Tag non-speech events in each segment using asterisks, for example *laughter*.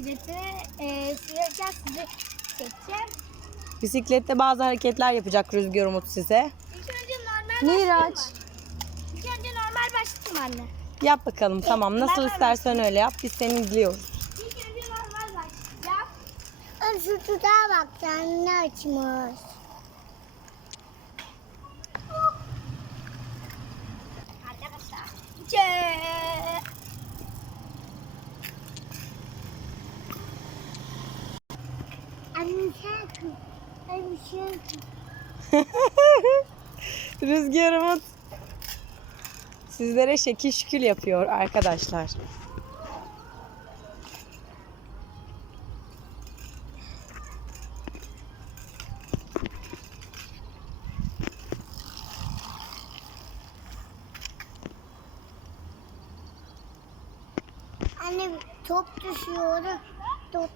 bisikleti e, süreceğiz sizi çekeceğim. Bisiklette bazı hareketler yapacak Rüzgar Umut size. İlk önce normal Miraç. İlk önce normal başlayayım anne. Yap bakalım tamam. Nasıl istersen öyle yap. Biz seni izliyoruz. İlk önce normal başlayacağım. Şu tuzağa bak ne açmış. Arkadaşlar. Ce- Anne sen Anne sen Rüzgar Umut sizlere şekil şükül yapıyor arkadaşlar. Anne top düşüyor. Top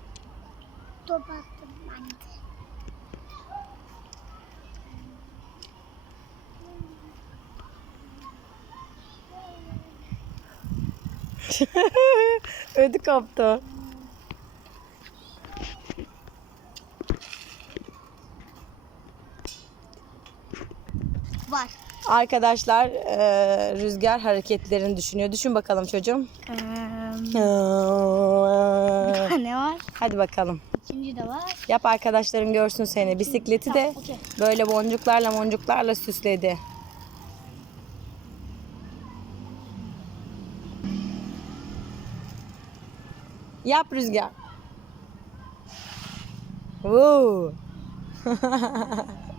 top attım ben de. *laughs* Ödü koptu. Var. Arkadaşlar eee, Rüzgar hareketlerini düşünüyor. Düşün bakalım çocuğum. *laughs* ne var? Hadi bakalım. İkinci de var. Yap arkadaşların görsün seni. Bisikleti de böyle boncuklarla boncuklarla süsledi. Yap Rüzgar. Woo. *laughs*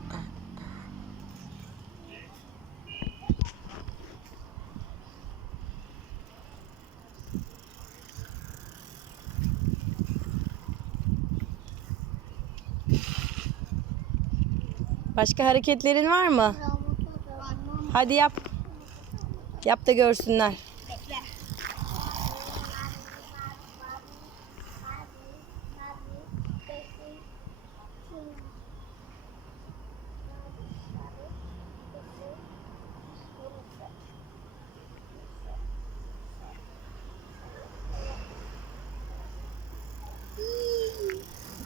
Başka hareketlerin var mı? Hadi yap. Yap da görsünler. Bekle.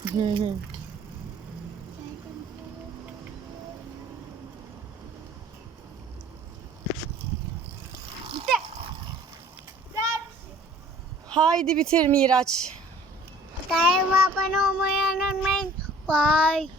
*laughs* Gitti. Haydi bitir Miraç. Kanalıma abone olmayı unutmayın. Bye.